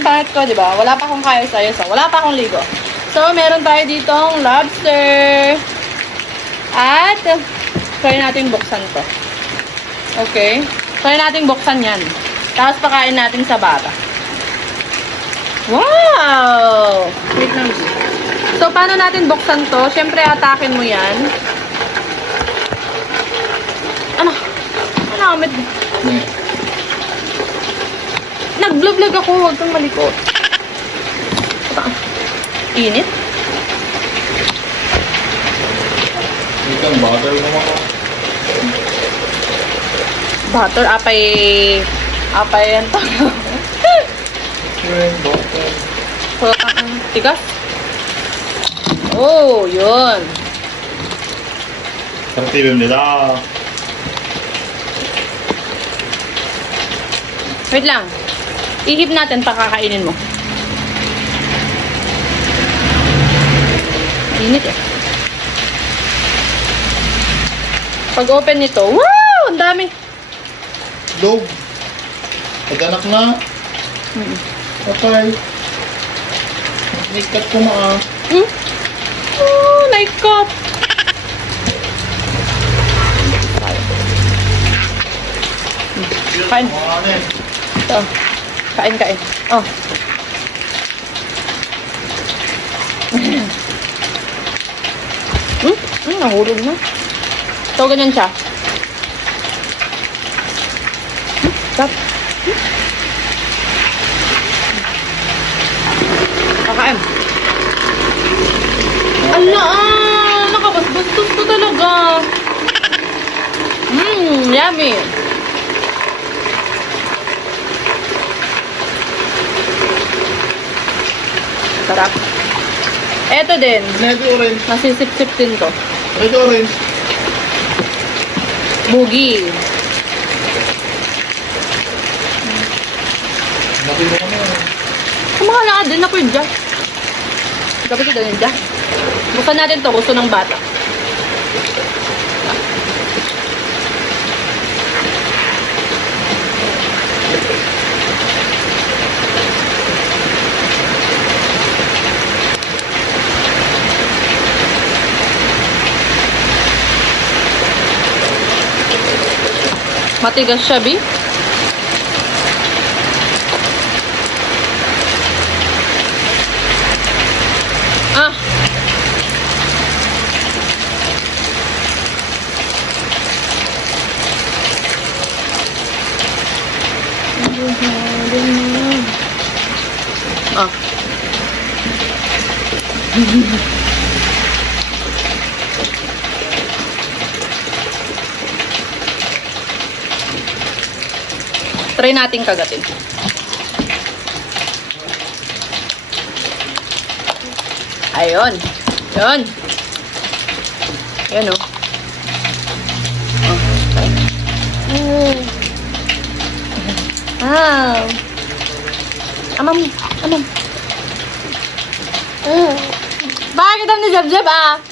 ang pangit ko, di ba? Wala pa akong kaya sa'yo, so wala pa akong ligo. So, meron tayo ditong lobster. At, try natin buksan to. Okay? Try natin buksan yan. Tapos pakain natin sa bata. Wow! Wait lang. So, paano natin buksan to? Siyempre, atakin mo yan. Ano? Ano? Nag-vlog ako. Huwag kang malikot. Init? Ikan butter mo ako. Butter? Apay yan to. Butter. Tigas? Oh, yun. Sartibim nila. Wait lang. Ihip natin, pakakainin mo. Init eh. Pag open nito, wow! Ang dami. Log. Pag-anak na. Okay. Nikat ko na ah. Oh, naikat. Kain. Ito. Kain. Oh. Nahulog na. So, ganyan siya. Stop. Kakain. Ala, nakabasbastos ko talaga. Yummy. Sarap. Eto din. Red orange. Nasisip-sip din to. Red orange. Bugi. Nabi mo kami. Kumakala din ako yun dyan. Dapat ko din dyan. Buksan natin to. Gusto ng bata. Matigas siya, Bi. Ah. Ah. Try nating kagatin. Ayun. Yun. Yan o. Wow. Amam. Bakit ang ni Jab-Jab ah?